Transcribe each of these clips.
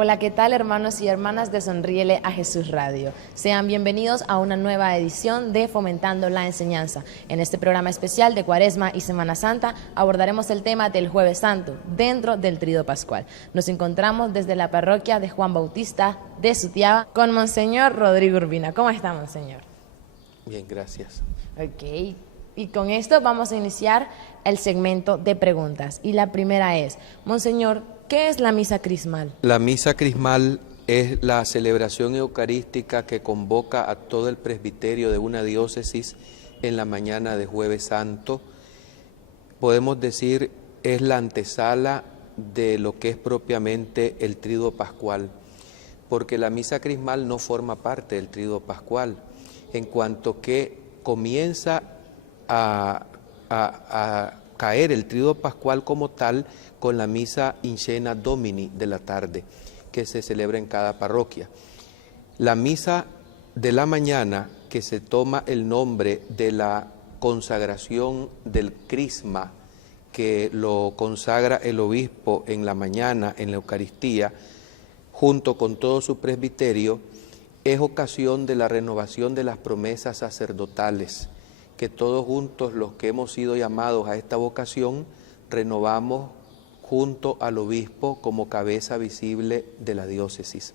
Hola, ¿qué tal, hermanos y hermanas de Sonríele a Jesús Radio? Sean bienvenidos a una nueva edición de Fomentando la Enseñanza. En este programa especial de Cuaresma y Semana Santa abordaremos el tema del Jueves Santo dentro del Tríodo Pascual. Nos encontramos desde la parroquia de Juan Bautista de Sutiaba con Monseñor Rodrigo Urbina. ¿Cómo está, Monseñor? Bien, gracias. Ok, y con esto vamos a iniciar el segmento de preguntas. Y la primera es, Monseñor, ¿qué es la misa crismal? La misa crismal es la celebración eucarística que convoca a todo el presbiterio de una diócesis en la mañana de Jueves Santo. Podemos decir, es la antesala de lo que es propiamente el Tríodo Pascual, porque la misa crismal no forma parte del Tríodo Pascual, en cuanto que comienza a caer el Tríodo Pascual como tal con la misa in cena Domini de la tarde, que se celebra en cada parroquia. La misa de la mañana, que se toma el nombre de la consagración del crisma, que lo consagra el obispo en la mañana en la Eucaristía, junto con todo su presbiterio, es ocasión de la renovación de las promesas sacerdotales, que todos juntos los que hemos sido llamados a esta vocación renovamos junto al obispo como cabeza visible de la diócesis.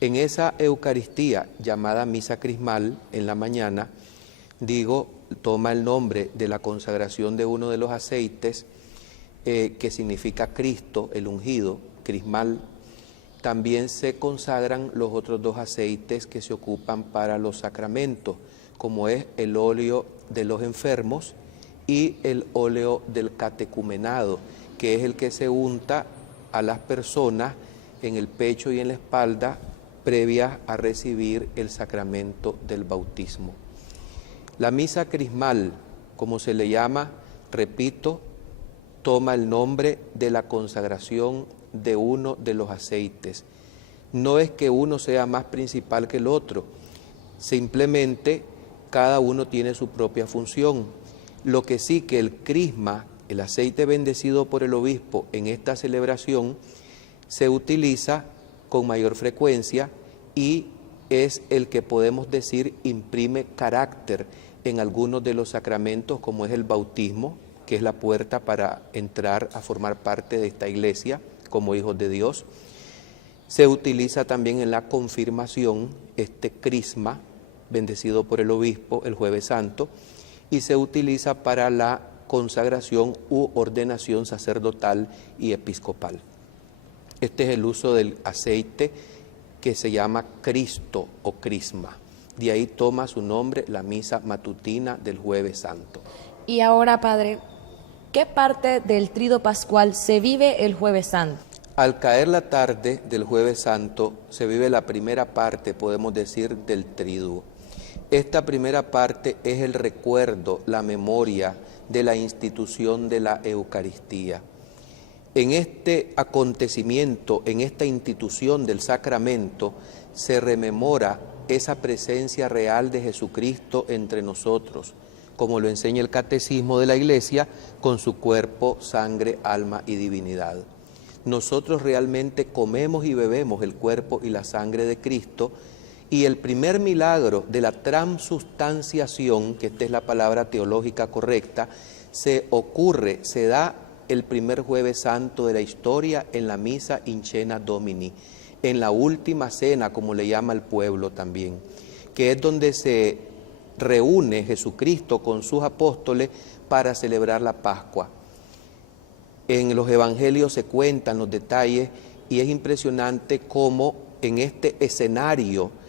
En esa Eucaristía llamada misa crismal en la mañana, toma el nombre de la consagración de uno de los aceites que significa Cristo, el ungido, crismal. También se consagran los otros dos aceites que se ocupan para los sacramentos, como es el óleo de los enfermos y el óleo del catecumenado, que es el que se unta a las personas en el pecho y en la espalda previas a recibir el sacramento del bautismo. La misa crismal, como se le llama, repito, toma el nombre de la consagración de uno de los aceites. No es que uno sea más principal que el otro, simplemente cada uno tiene su propia función. Lo que sí que el crisma, el aceite bendecido por el obispo en esta celebración, se utiliza con mayor frecuencia y es el que podemos decir imprime carácter en algunos de los sacramentos, como es el bautismo, que es la puerta para entrar a formar parte de esta iglesia como hijos de Dios. Se utiliza también en la confirmación este crisma bendecido por el obispo el Jueves Santo, y se utiliza para la consagración u ordenación sacerdotal y episcopal. Este es el uso del aceite que se llama Cristo o crisma. De ahí toma su nombre la misa matutina del Jueves Santo. Y ahora, Padre, ¿qué parte del Tríodo Pascual se vive el Jueves Santo? Al caer la tarde del Jueves Santo se vive la primera parte, podemos decir, del Triduo. Esta primera parte es el recuerdo, la memoria de la institución de la Eucaristía. En este acontecimiento, en esta institución del sacramento, se rememora esa presencia real de Jesucristo entre nosotros, como lo enseña el Catecismo de la Iglesia, con su cuerpo, sangre, alma y divinidad. Nosotros realmente comemos y bebemos el cuerpo y la sangre de Cristo, y el primer milagro de la transubstanciación, que esta es la palabra teológica correcta, se da el primer Jueves Santo de la historia en la misa in cena Domini, en la última cena, como le llama el pueblo también, que es donde se reúne Jesucristo con sus apóstoles para celebrar la Pascua. En los evangelios se cuentan los detalles y es impresionante cómo en este escenario,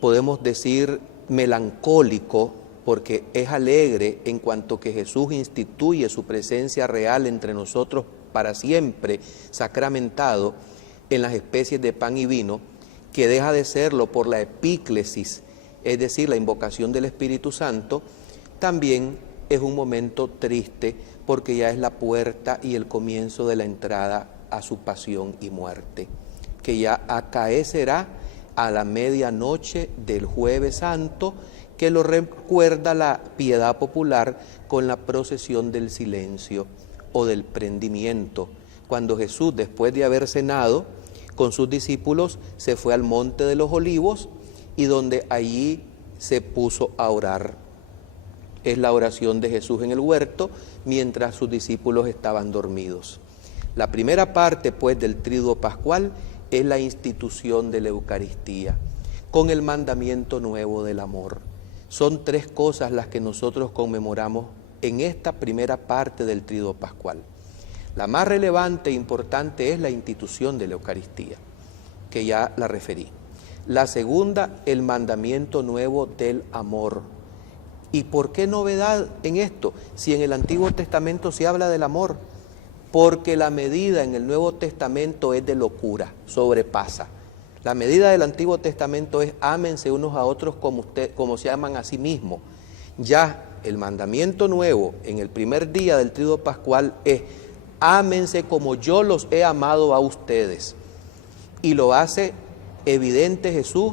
podemos decir melancólico, porque es alegre en cuanto que Jesús instituye su presencia real entre nosotros para siempre, sacramentado en las especies de pan y vino, que deja de serlo por la epíclesis, es decir, la invocación del Espíritu Santo. También es un momento triste porque ya es la puerta y el comienzo de la entrada a su pasión y muerte, que ya acaecerá a la medianoche del Jueves Santo, que lo recuerda la piedad popular con la procesión del silencio o del prendimiento, cuando Jesús, después de haber cenado, con sus discípulos se fue al Monte de los Olivos y donde allí se puso a orar. Es la oración de Jesús en el huerto mientras sus discípulos estaban dormidos. La primera parte, pues, del Tríduo Pascual es la institución de la Eucaristía, con el mandamiento nuevo del amor. Son tres cosas las que nosotros conmemoramos en esta primera parte del Tríduo Pascual. La más relevante e importante es la institución de la Eucaristía, que ya la referí. La segunda, el mandamiento nuevo del amor. ¿Y por qué novedad en esto? Si en el Antiguo Testamento se habla del amor, porque la medida en el Nuevo Testamento es de locura, sobrepasa. La medida del Antiguo Testamento es ámense unos a otros como se aman a sí mismos. Ya el mandamiento nuevo en el primer día del Tríduo Pascual es ámense como yo los he amado a ustedes. Y lo hace evidente Jesús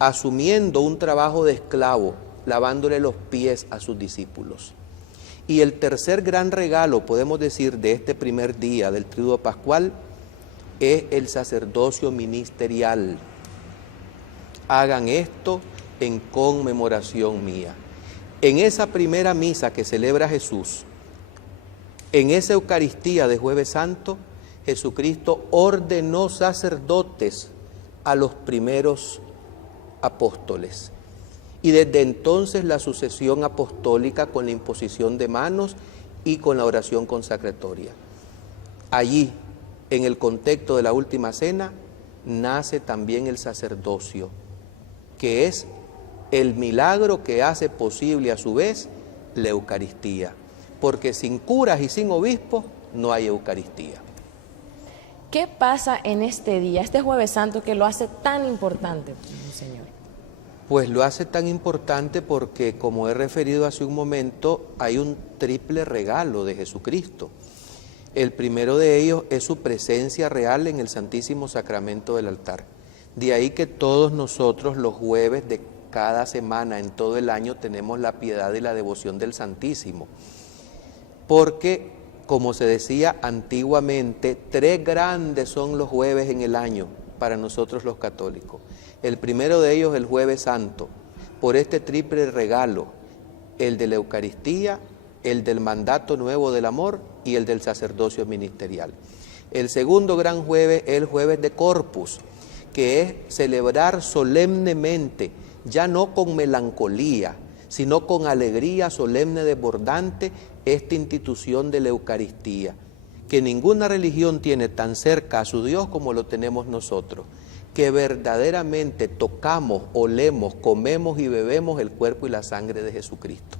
asumiendo un trabajo de esclavo, lavándole los pies a sus discípulos. Y el tercer gran regalo, podemos decir, de este primer día del Tríduo Pascual es el sacerdocio ministerial. Hagan esto en conmemoración mía. En esa primera misa que celebra Jesús, en esa Eucaristía de Jueves Santo, Jesucristo ordenó sacerdotes a los primeros apóstoles. Y desde entonces la sucesión apostólica con la imposición de manos y con la oración consacratoria. Allí, en el contexto de la última cena, nace también el sacerdocio, que es el milagro que hace posible a su vez la Eucaristía. Porque sin curas y sin obispos no hay Eucaristía. ¿Qué pasa en este día, este Jueves Santo, que lo hace tan importante, Señor? Pues lo hace tan importante porque, como he referido hace un momento, hay un triple regalo de Jesucristo. El primero de ellos es su presencia real en el Santísimo Sacramento del altar. De ahí que todos nosotros los jueves de cada semana en todo el año tenemos la piedad y la devoción del Santísimo. Porque, como se decía antiguamente, tres grandes son los jueves en el año para nosotros los católicos. El primero de ellos, el Jueves Santo, por este triple regalo, el de la Eucaristía, el del mandato nuevo del amor y el del sacerdocio ministerial. El segundo gran jueves es el Jueves de Corpus, que es celebrar solemnemente, ya no con melancolía, sino con alegría solemne desbordante, esta institución de la Eucaristía, que ninguna religión tiene tan cerca a su Dios como lo tenemos nosotros, que verdaderamente tocamos, olemos, comemos y bebemos el cuerpo y la sangre de Jesucristo.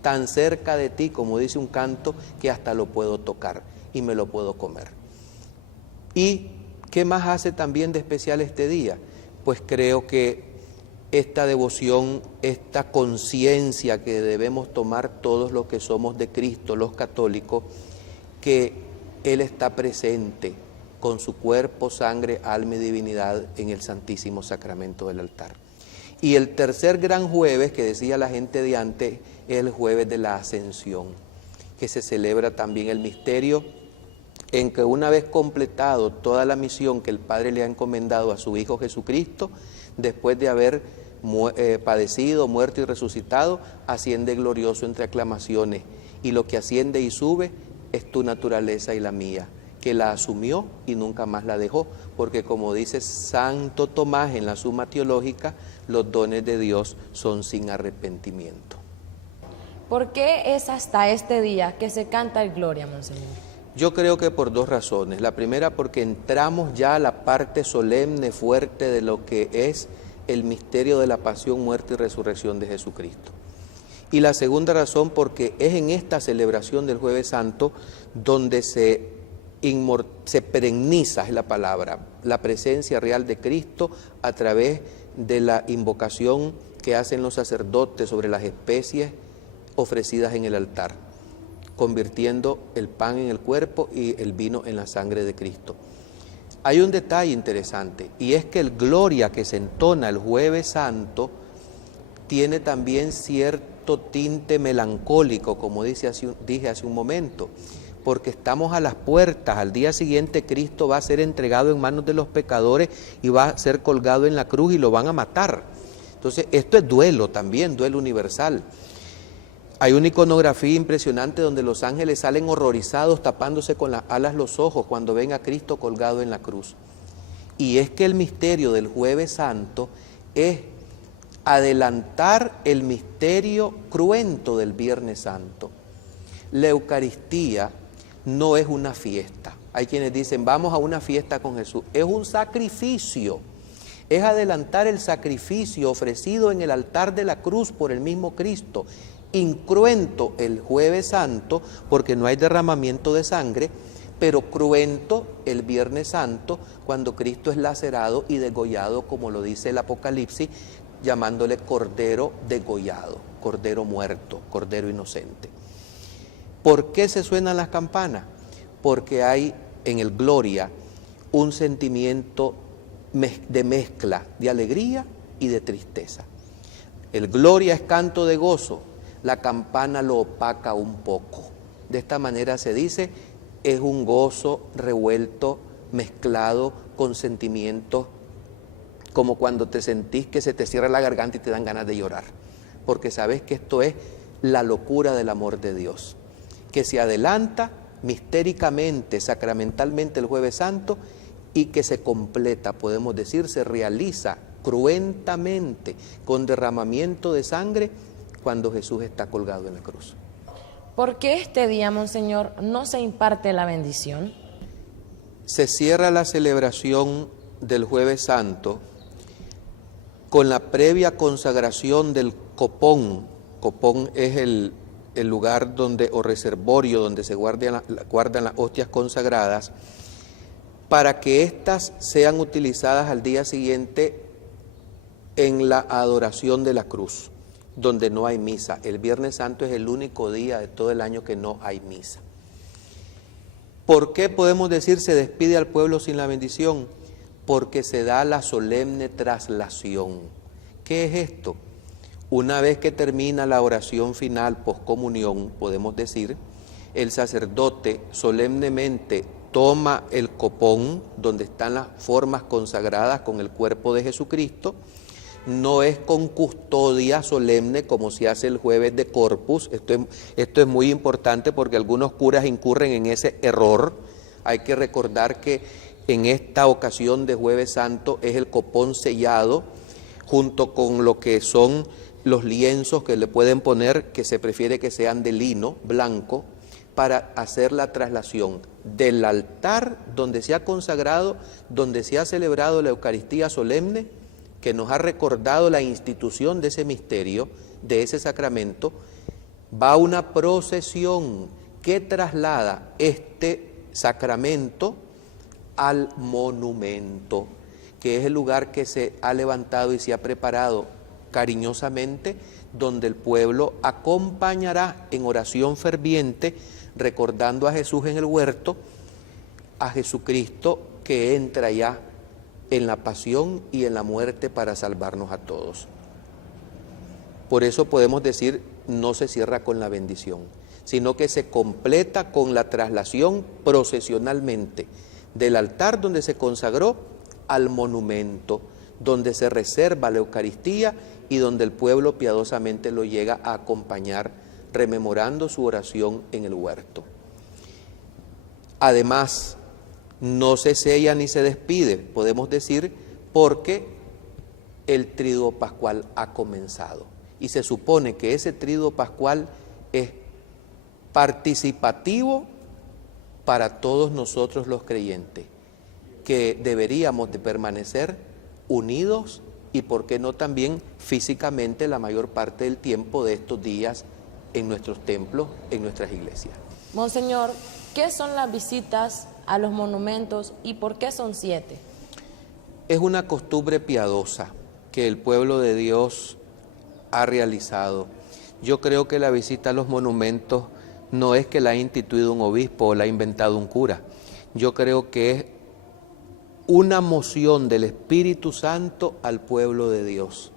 Tan cerca de ti, como dice un canto, que hasta lo puedo tocar y me lo puedo comer. ¿Y qué más hace también de especial este día? Pues creo que esta devoción, esta conciencia que debemos tomar todos los que somos de Cristo, los católicos, que Él está presente con su cuerpo, sangre, alma y divinidad en el Santísimo Sacramento del altar. Y el tercer gran jueves, que decía la gente de antes, es el jueves de la Ascensión, que se celebra también el misterio en que una vez completado toda la misión que el Padre le ha encomendado a su Hijo Jesucristo, después de haber padecido, muerto y resucitado, asciende glorioso entre aclamaciones. Y lo que asciende y sube es tu naturaleza y la mía, que la asumió y nunca más la dejó, porque como dice Santo Tomás en la Suma Teológica, los dones de Dios son sin arrepentimiento. ¿Por qué es hasta este día que se canta el Gloria, Monseñor? Yo creo que por dos razones. La primera, porque entramos ya a la parte solemne, fuerte de lo que es el misterio de la pasión, muerte y resurrección de Jesucristo. Y la segunda razón, porque es en esta celebración del Jueves Santo donde se perenniza, es la palabra, la presencia real de Cristo a través de la invocación que hacen los sacerdotes sobre las especies ofrecidas en el altar, convirtiendo el pan en el cuerpo y el vino en la sangre de Cristo. Hay un detalle interesante, y es que el Gloria que se entona el Jueves Santo tiene también cierto tinte melancólico, como dije hace un momento, porque estamos a las puertas. Al día siguiente Cristo va a ser entregado en manos de los pecadores y va a ser colgado en la cruz y lo van a matar. Entonces, esto es duelo también, duelo universal. Hay una iconografía impresionante donde los ángeles salen horrorizados, tapándose con las alas los ojos cuando ven a Cristo colgado en la cruz. Y es que el misterio del Jueves Santo es adelantar el misterio cruento del Viernes Santo. La Eucaristía no es una fiesta. Hay quienes dicen, vamos a una fiesta con Jesús. Es un sacrificio. Es adelantar el sacrificio ofrecido en el altar de la cruz por el mismo Cristo. Incruento el Jueves Santo, porque no hay derramamiento de sangre, pero cruento el Viernes Santo, cuando Cristo es lacerado y degollado, como lo dice el Apocalipsis, llamándole cordero degollado, cordero muerto, cordero inocente. ¿Por qué se suenan las campanas? Porque hay en el Gloria un sentimiento de mezcla, de alegría y de tristeza. El Gloria es canto de gozo, la campana lo opaca un poco. De esta manera se dice, es un gozo revuelto, mezclado con sentimientos, como cuando te sentís que se te cierra la garganta y te dan ganas de llorar, porque sabes que esto es la locura del amor de Dios, que se adelanta mistéricamente, sacramentalmente el Jueves Santo y que se completa, podemos decir, se realiza cruentamente con derramamiento de sangre cuando Jesús está colgado en la cruz. ¿Por qué este día, Monseñor, no se imparte la bendición? Se cierra la celebración del Jueves Santo con la previa consagración del copón. Copón es el lugar donde, o reservorio donde se guardan las hostias consagradas, para que éstas sean utilizadas al día siguiente en la adoración de la cruz, donde no hay misa. El Viernes Santo es el único día de todo el año que no hay misa. ¿Por qué podemos decir se despide al pueblo sin la bendición? Porque se da la solemne traslación. ¿Qué es esto? Una vez que termina la oración final poscomunión, podemos decir, el sacerdote solemnemente toma el copón donde están las formas consagradas con el cuerpo de Jesucristo. No es con custodia solemne como se hace el jueves de Corpus. Esto es muy importante porque algunos curas incurren en ese error. Hay que recordar que en esta ocasión de Jueves Santo es el copón sellado junto con lo que son los lienzos que le pueden poner, que se prefiere que sean de lino blanco, para hacer la traslación del altar donde se ha consagrado, donde se ha celebrado la Eucaristía solemne, que nos ha recordado la institución de ese misterio, de ese sacramento. Va una procesión que traslada este sacramento al monumento, que es el lugar que se ha levantado y se ha preparado cariñosamente, donde el pueblo acompañará en oración ferviente, recordando a Jesús en el huerto, a Jesucristo que entra ya en la pasión y en la muerte para salvarnos a todos. Por eso podemos decir, no se cierra con la bendición, sino que se completa con la traslación procesionalmente del altar donde se consagró al monumento, donde se reserva la Eucaristía y donde el pueblo piadosamente lo llega a acompañar, rememorando su oración en el huerto. Además, no se sella ni se despide, podemos decir, porque el Tríduo Pascual ha comenzado. Y se supone que ese Tríduo Pascual es participativo para todos nosotros los creyentes, que deberíamos de permanecer unidos y, por qué no, también físicamente la mayor parte del tiempo de estos días en nuestros templos, en nuestras iglesias. Monseñor, ¿qué son las visitas a los monumentos y por qué son 7? Es una costumbre piadosa que el pueblo de Dios ha realizado. Yo creo que la visita a los monumentos no es que la ha instituido un obispo o la ha inventado un cura. Yo creo que es una moción del Espíritu Santo al pueblo de Dios,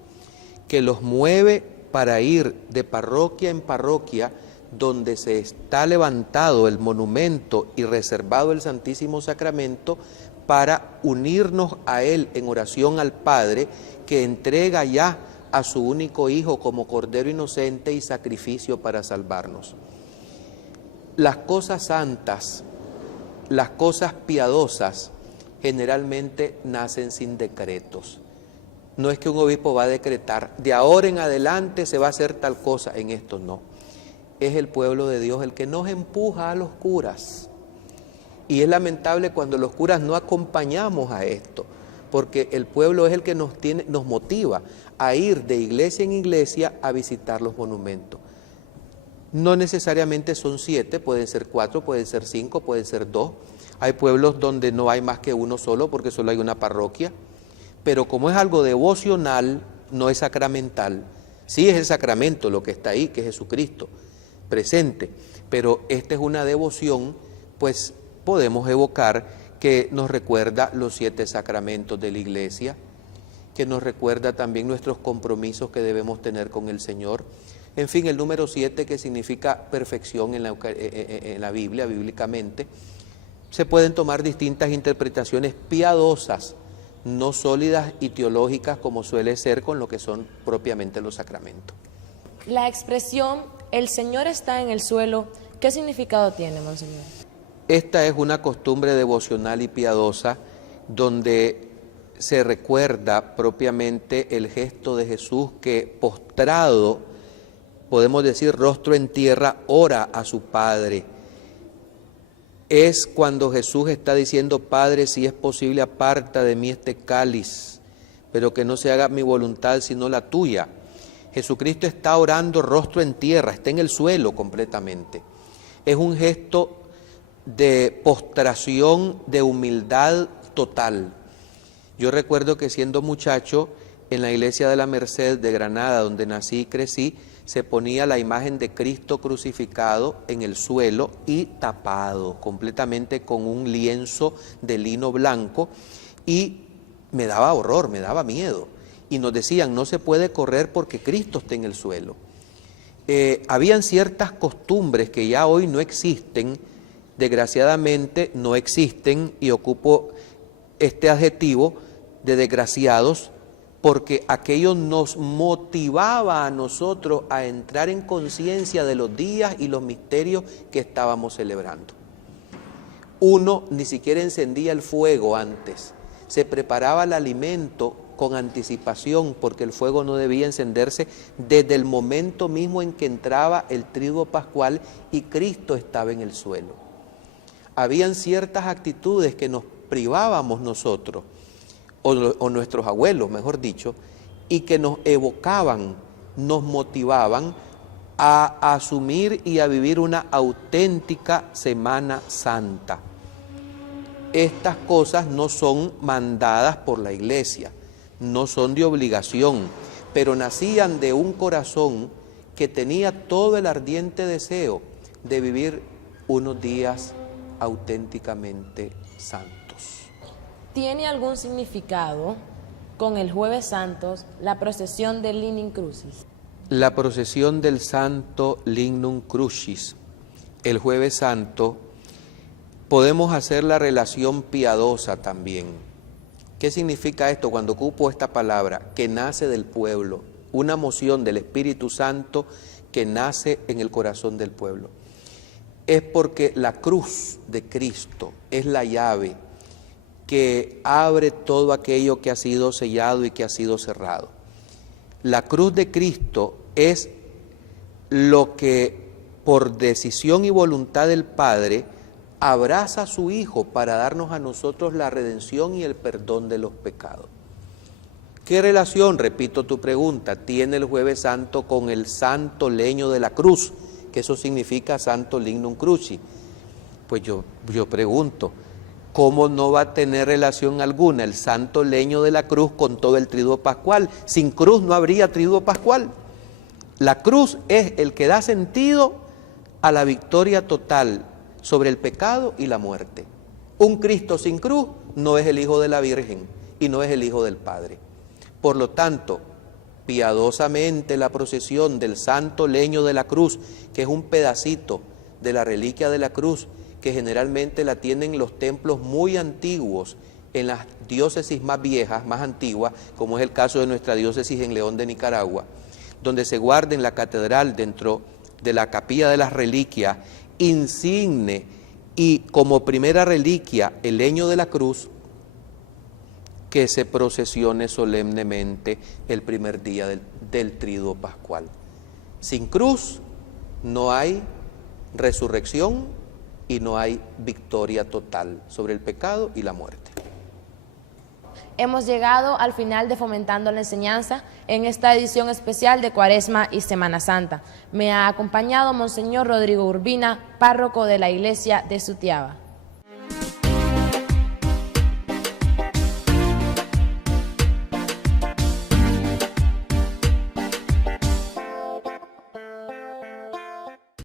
que los mueve para ir de parroquia en parroquia donde se está levantado el monumento y reservado el Santísimo Sacramento para unirnos a Él en oración al Padre, que entrega ya a su único Hijo como Cordero inocente y sacrificio para salvarnos. Las cosas santas, las cosas piadosas, generalmente nacen sin decretos. No es que un obispo va a decretar, de ahora en adelante se va a hacer tal cosa, en esto no. Es el pueblo de Dios el que nos empuja a los curas. Y es lamentable cuando los curas no acompañamos a esto, porque el pueblo es el que nos motiva a ir de iglesia en iglesia a visitar los monumentos. No necesariamente son 7, pueden ser 4, pueden ser 5, pueden ser 2. Hay pueblos donde no hay más que uno solo porque solo hay una parroquia. Pero como es algo devocional, no es sacramental. Sí es el sacramento lo que está ahí, que es Jesucristo presente. Pero esta es una devoción, pues podemos evocar que nos recuerda los 7 sacramentos de la Iglesia, que nos recuerda también nuestros compromisos que debemos tener con el Señor. En fin, el número 7, que significa perfección en la Biblia, bíblicamente, se pueden tomar distintas interpretaciones piadosas, no sólidas y teológicas como suele ser con lo que son propiamente los sacramentos. La expresión, el Señor está en el suelo, ¿qué significado tiene, Monseñor? Esta es una costumbre devocional y piadosa donde se recuerda propiamente el gesto de Jesús que postrado, podemos decir rostro en tierra, ora a su Padre. Es cuando Jesús está diciendo: Padre, si es posible, aparta de mí este cáliz, pero que no se haga mi voluntad sino la tuya. Jesucristo está orando rostro en tierra, está en el suelo completamente. Es un gesto de postración, de humildad total. Yo recuerdo que siendo muchacho, en la iglesia de la Merced de Granada, donde nací y crecí, se ponía la imagen de Cristo crucificado en el suelo y tapado completamente con un lienzo de lino blanco, y me daba horror, me daba miedo. Y nos decían: no se puede correr porque Cristo está en el suelo. Habían ciertas costumbres que ya hoy no existen, desgraciadamente no existen, y ocupo este adjetivo de desgraciados, porque aquello nos motivaba a nosotros a entrar en conciencia de los días y los misterios que estábamos celebrando. Uno ni siquiera encendía el fuego antes, se preparaba el alimento con anticipación, porque el fuego no debía encenderse desde el momento mismo en que entraba el triduo pascual y Cristo estaba en el suelo. Habían ciertas actitudes que nos privábamos nosotros, o nuestros abuelos, mejor dicho, y que nos evocaban, nos motivaban a asumir y a vivir una auténtica Semana Santa. Estas cosas no son mandadas por la Iglesia, no son de obligación, pero nacían de un corazón que tenía todo el ardiente deseo de vivir unos días auténticamente santos. ¿Tiene algún significado con el Jueves Santo la procesión del Lignum Crucis? La procesión del Santo Lignum Crucis, el Jueves Santo, podemos hacer la relación piadosa también. ¿Qué significa esto cuando ocupo esta palabra? Que nace del pueblo, una moción del Espíritu Santo que nace en el corazón del pueblo. Es porque la cruz de Cristo es la llave que abre todo aquello que ha sido sellado y que ha sido cerrado. La cruz de Cristo es lo que por decisión y voluntad del Padre abraza a su Hijo para darnos a nosotros la redención y el perdón de los pecados. ¿Qué relación, repito tu pregunta, tiene el Jueves Santo con el santo leño de la cruz? Que eso significa Santo Lignum Crucis. Pues yo pregunto, ¿cómo no va a tener relación alguna el santo leño de la cruz con todo el triduo pascual? Sin cruz no habría triduo pascual. La cruz es el que da sentido a la victoria total sobre el pecado y la muerte. Un Cristo sin cruz no es el Hijo de la Virgen y no es el Hijo del Padre. Por lo tanto, piadosamente la procesión del santo leño de la cruz, que es un pedacito de la reliquia de la cruz, que generalmente la tienen los templos muy antiguos, en las diócesis más viejas, más antiguas, como es el caso de nuestra diócesis en León de Nicaragua, donde se guarda en la catedral, dentro de la capilla de las reliquias, insigne y como primera reliquia el leño de la cruz, que se procesione solemnemente el primer día del Triduo Pascual. Sin cruz no hay resurrección y no hay victoria total sobre el pecado y la muerte. Hemos llegado al final de Fomentando la Enseñanza en esta edición especial de Cuaresma y Semana Santa. Me ha acompañado Monseñor Rodrigo Urbina, párroco de la Iglesia de Sutiaba.